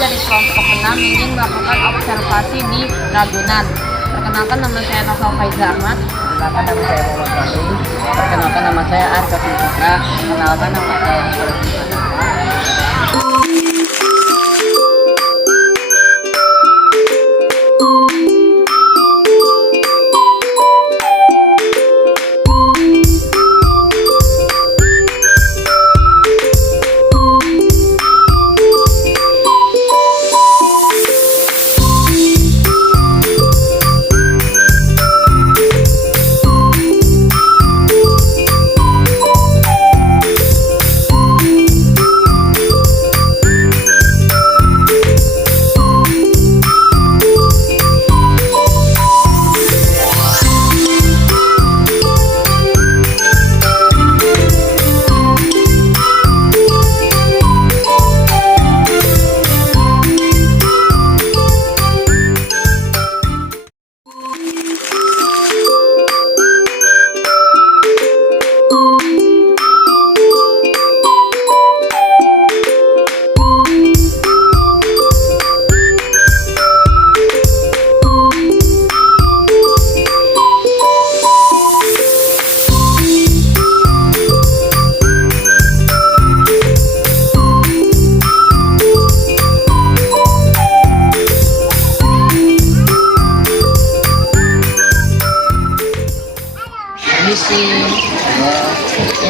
dari kelompok 6 ingin melakukan observasi di Ragunan. Perkenalkan, nama saya Novel Faiza Ahmad. Perkenalkan, nama saya Muhammad Fahri. Perkenalkan, nama saya Arka Putra. Perkenalkan, nama saya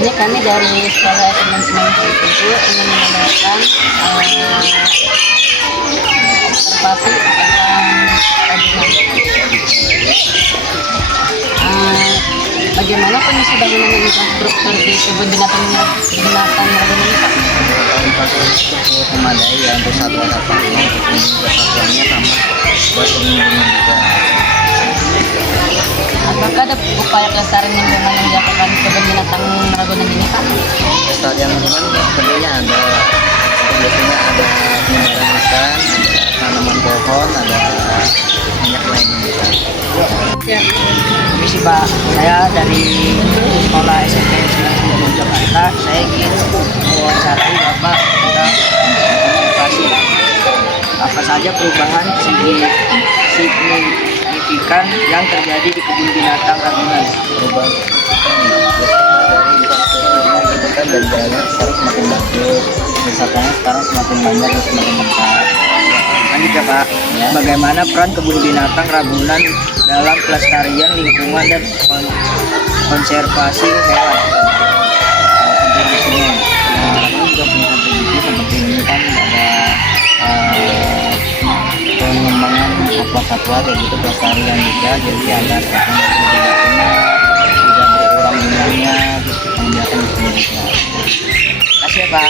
ini kami dari Sekolah Ekonomi itu ingin mengadakan observasi tentang bagaimana kondisi bangunan dan infrastruktur di kebun binatang Ragunan ini, Pak? Cukup memadai ya untuk satwa-satwanya, satwanya sama buat pengunjungnya juga. Apakah ada upaya kelestarian lingkungan yang dilakukan di kebun binatang Ragunan ini, Pak? Pelestarian lingkungan sebenarnya ada, biasanya ada penyebaran ikan, ada tanaman pohon, ada banyak lainnya. Permisi Pak, saya dari Sekolah SMP 99 Jakarta. Saya ingin mewawancarai Bapak tentang observasi apa saja perubahan signifikan yang terjadi di kebun binatang Ragunan. Perubahan dari infrastrukturnya gitu kan, dari jalannya sekarang semakin bagus, wisatanya sekarang semakin banyak dan semakin lengkap. Lanjut ya Pak, bagaimana peran kebun binatang Ragunan dalam pelestarian lingkungan dan konservasi hewan? Kontribusinya, Ragunan juga punya kontribusi seperti ini kan, ada pengembangan satwa-satwa kayak gitu, pelestarian juga, jadi ada rekomendasi tidak berkurang jumlahnya, terus membiarkan di sini juga. Kasih ya Pak.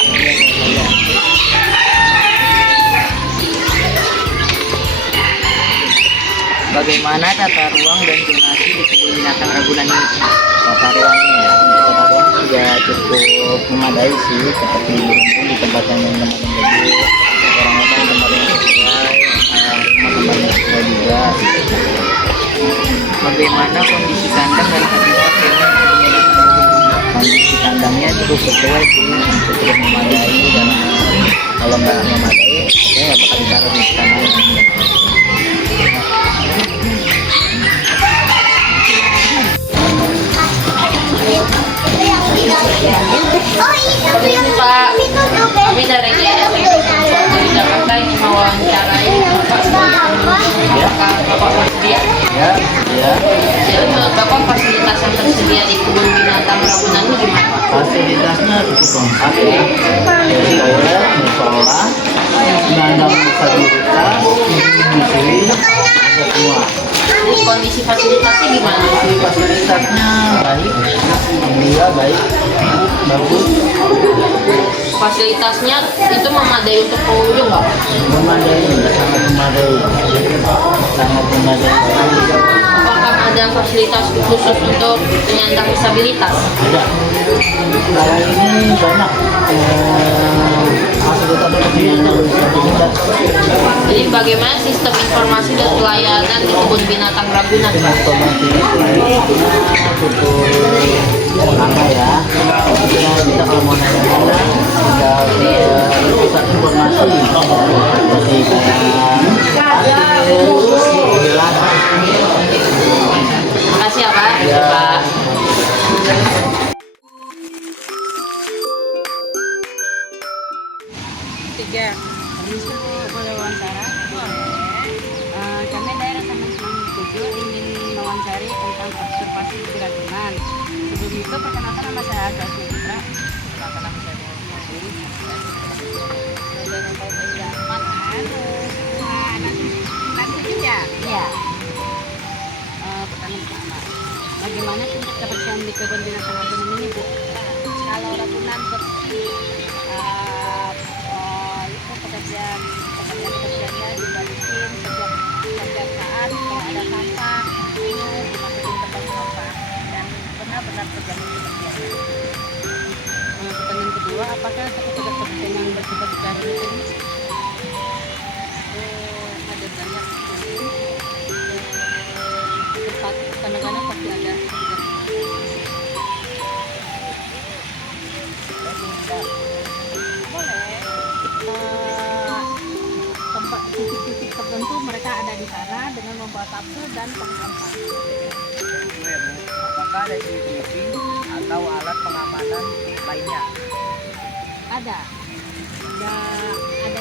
Bagaimana tata ruang dan zonasi di kebun binatang Ragunan ini? Tata ruangnya ya, untuk tata ruang juga cukup memadai sih, seperti burung di tempat yang tempatnya bagus, orang-orang tempatnya sesuai, rumah tempatnya sesuai juga. Bagaimana kondisi kandang dan habitat hewan di kebun binatang Ragunan? Kondisi kandangnya cukup sesuai sih, cukup memadai, dan kalau nggak memadai, saya nggak bakal ditaruh di kandang. Permisi Pak, kami dari Jakarta ingin mewawancarai Bapak. Apakah Bapak bersedia? Ya. Jadi menurut Bapak fasilitas yang tersedia di kebun binatang Ragunan ini gimana, Pak? Fasilitasnya cukup lengkap ya, dari toilet, musola, kandang disabilitas, menyusui, ada semua. Ini kondisi fasilitasnya gimana? Fasilitasnya baik, alhamdulillah baik, bagus, Fasilitasnya itu memadai untuk pengunjung, Pak? memadai, sangat memadai, sangat memadai. Apakah ada fasilitas khusus untuk penyandang disabilitas? Ada. Sekarang ini banyak Jadi bagaimana sistem informasi dan pelayanan di kebun binatang Ragunan, Pak? Lama ya. Kita kalau mau nanya tinggal ke pusat informasi seperti Makasih ya, Pak. Ya. Pak. Tiga, permisi Bu, boleh wawancara? Kami daerah Taman Semangat 7 ingin mewawancari tentang observasi di Ragunan. Sebelum itu perkenalkan nama saya Aga Putra. Perkenalkan nama saya Iya. Pertanyaan pertama, bagaimana tingkat kebersihan di kebun binatang Ragunan ini, Bu? Kalau Ragunan bersih, itu pekerjaannya dibalikin setiap saat. Kalau ada sampah itu dimasukin ke tempat sampah dan benar-benar terjamin kebersihannya. Pertanyaan kedua, apakah petugas kebersihan yang bertugas secara rutin? Ada banyak kadang-kadang pasti ada tempat titik-titik tertentu mereka ada di sana dengan membawa tabsu dan penghambat. Apakah ada CCTV atau alat pengamanan lainnya? Ada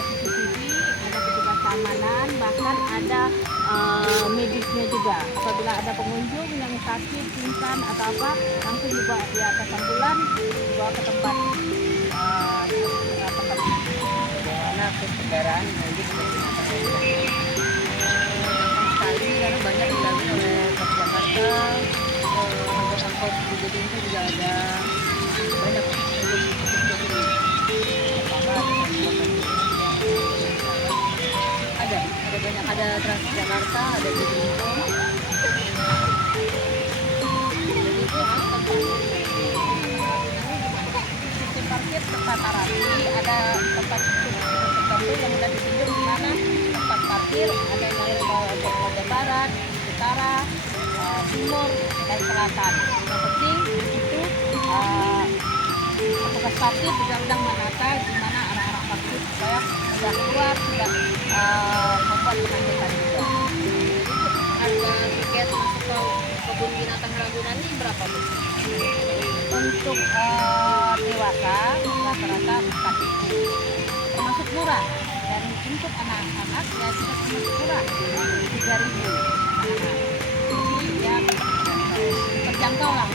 CCTV, ada petugas keamanan, bahkan ada medisnya juga. Apabila ada pengunjung yang sakit, pingsan atau apa, langsung dibawa di atas ambulan, dibawa ke tempat Bagaimana akses kendaraan menuju kebun binatang Ragunan? gampang sekali karena banyak dilalui oleh Transjakarta, angkot-angkot di gedung itu juga ada banyak. Ada banyak, ada Transjakarta, ada Gedungko. Jadi itu sistem parkir tertata rapi, ada tempat tertentu yang sudah ditunjuk di mana tempat parkir, ada yang dari barat, utara, timur, dan selatan. Yang penting itu petugas parkir sedang menata di mana arah-arah parkir supaya sudah keluar, tidak membuat kemacetan juga. Harga tiket masuk ke kebun binatang Ragunan ini berapa, Bu? Untuk dewasa rata-rata 4.000, termasuk murah. Dan untuk anak-anak ya juga termasuk murah, 3.000. Jadi ya terjangkau lah.